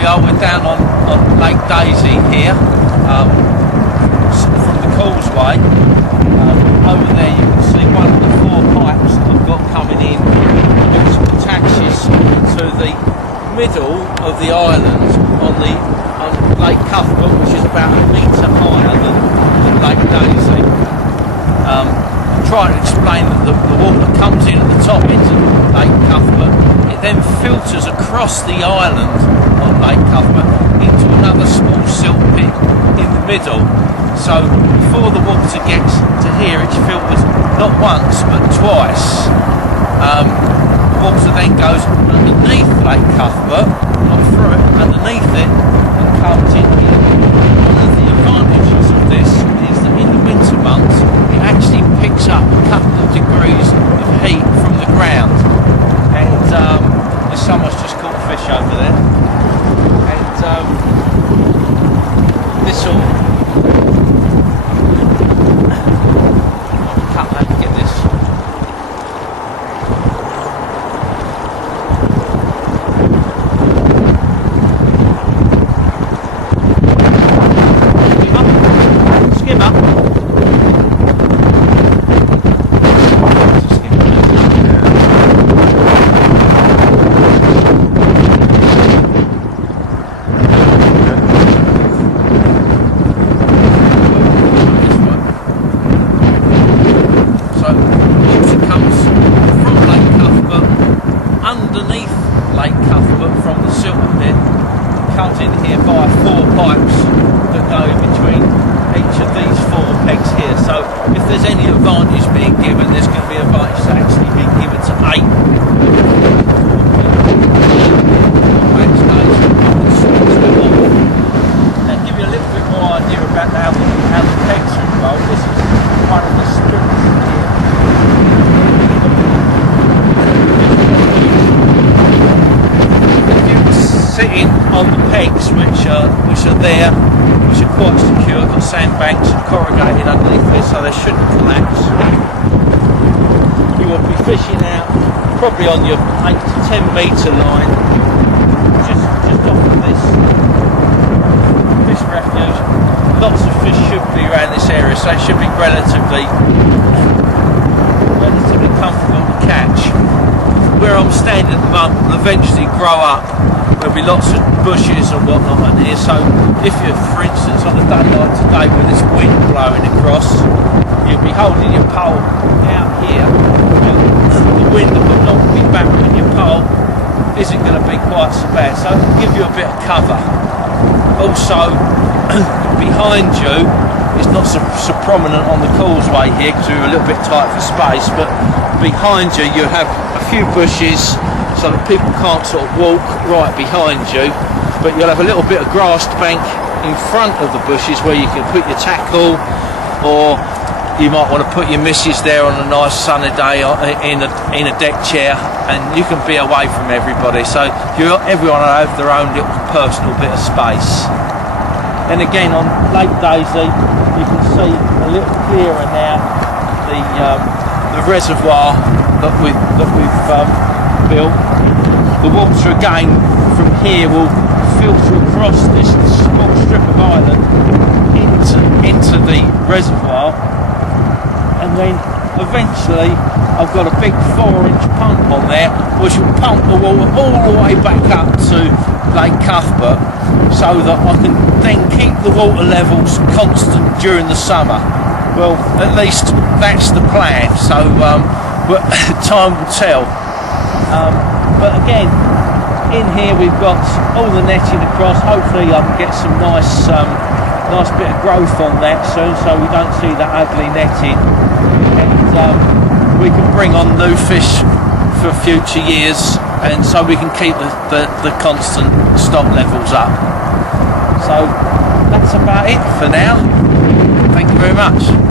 we are. We're down on Lake Daisy here, from the causeway. Over there you can see one of the 4 pipes that I've got coming in, which attaches to the middle of the island on Lake Cuthbert, which is about a metre higher than Lake Daisy. Trying to explain that the water comes in at the top into Lake Cuthbert. It then filters across the island on Lake Cuthbert into another small silt pit in the middle. So before the water gets to here, it's filtered not once but twice. Water then goes underneath Lake Cuthbert, not through it, underneath it, and comes in here. One of the advantages of this is that in the winter months it actually picks up a couple of degrees of heat from the ground. And someone's just caught a fish over there. And this will cut that to get this. Underneath Lake Cuthbert from the silver pit, comes in here via 4 pipes that go in between each of these 4 pegs here. So if there's any advantage being given, there's going to be advantage to actually being given to 8. Now give you a little bit more idea about how the pegs are involved. This is one of the strips here. Sitting on the pegs which are there, which are quite secure, got sandbanks and corrugated underneath it, so they shouldn't collapse. You will be fishing out probably on your 8 to 10 metre line, just off of this fish refuge. Lots of fish should be around this area, so it should be relatively comfortable to catch. Where I'm standing at the moment will eventually grow up. There'll be lots of bushes and whatnot in here, so if you're, for instance, on a day like today with this wind blowing across, you'll be holding your pole out here, and the wind that will knock me back on your pole isn't going to be quite so bad, so it'll give you a bit of cover. Also, behind you, it's not so prominent on the causeway here because we're a little bit tight for space, but behind you you'll have a few bushes so that people can't sort of walk right behind you, but you'll have a little bit of grassed bank in front of the bushes where you can put your tackle, or you might want to put your missus there on a nice sunny day in a deck chair, and you can be away from everybody, so everyone will have their own little personal bit of space. Then again on Lake Daisy you can see a little clearer now the reservoir that we've built. The water again from here will filter across this small strip of island into the reservoir, and then eventually I've got a big 4-inch pump on there which will pump the water all the way back up to Lake Cuthbert, so that I can then keep the water levels constant during the summer. Well, at least that's the plan, so but time will tell. But again, in here we've got all the netting across. Hopefully I can get some nice bit of growth on that soon, so we don't see that ugly netting, and we can bring on new fish for future years, and so we can keep the constant stock levels up. So that's about it for now. Thank you very much.